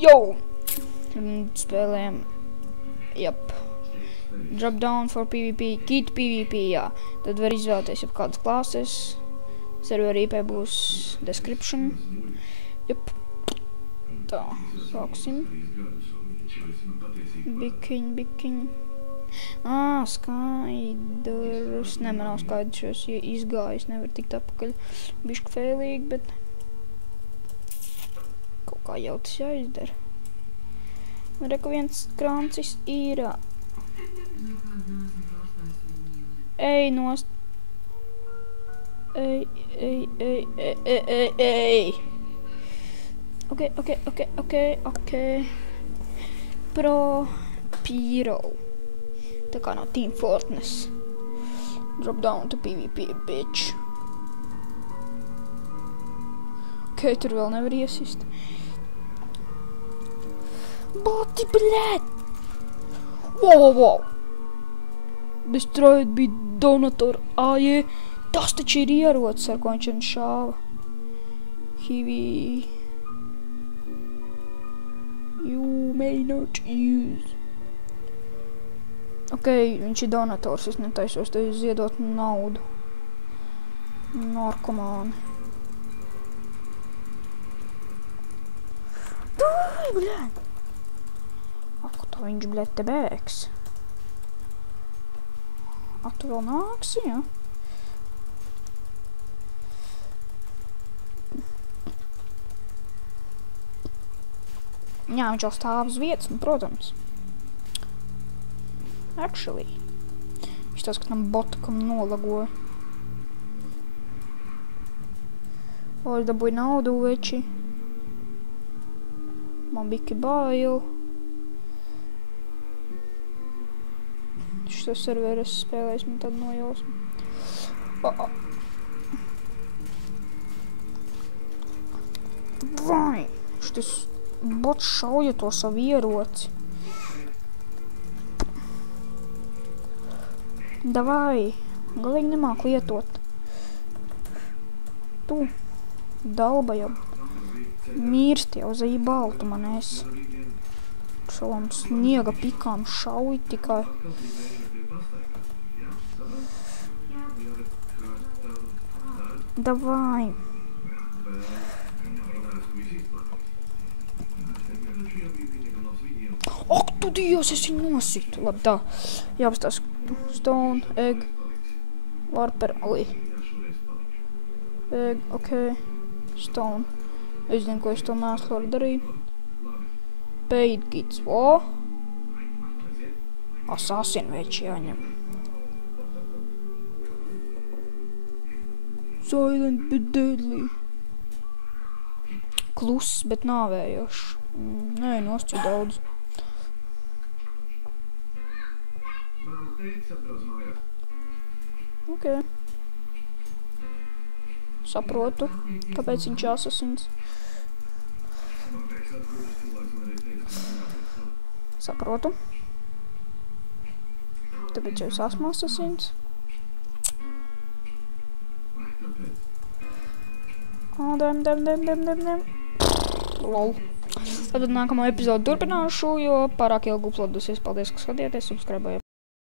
Jo! Spēlējam. Jap. Drop down for PvP. Kit PvP, jā. Tad var izvēlēties jau kādas klāses. Servera IP būs description. Jap. Tā, sāksim. Bikiņ. Skaidrs. Ne, man nav skaidrs, jo es izgāju, es nevaru tikt apakaļ. Bišķi fēlīgi, bet kaut kā jau tas jāizdara. Reku viens krancis ir. Ej nost. Ej. Ok. Pro Pyro. Tā kā no Team Fortress. Drop down to PvP, bitch. Ok, tur vēl nevar iesist. Boti, blēd! Wow! Destroyed by Donator AJ. Tas taču ir ierocis, ar ko viņš šāva. Heavy. You may not use. Ok, viņš ir donators, es netaisos te ziedot naudu. Narkomāni. Dai, bļēd! Ako tā viņš, bļēd, te bēgs? A, tu vēl nāksi, ja? Jā, viņš jau stāv uz vietas, protams. Actually. Viņš tās, ka tam botakam nolagoja. O, es dabūju naudu, veči. Man bija bail. Šis serveris spēlēs man tādu nojausmu. Vai, šis bots šauja to savu ieroci. Davai, galīgi nemāk lietot. Tu, dalba jau. Mīrst jau, zaibal, tu man esi. Šalam sniega pikām šauj tikai. Davai. Ak, tu Dievs, es viņu nositu. Labi, tā. Jāpastās stone, egg, warper, oi. Egg, ok. Stone. Es zinu, ko es to mēslu varu darīt. Paid kits, o. Assassin veči jāņem. Silent but deadly. Kluss, bet nāvējošs. Nē, noscu daudz. Ok. Saprotu, kāpēc viņš asasins. Saprotu. Tāpēc es esmu asasins. O, dem. Lol. Tad nākamo epizodu turpināšu, jo pārāk ilgi uploadosies. Paldies, ka skatījāties, subscribējāt.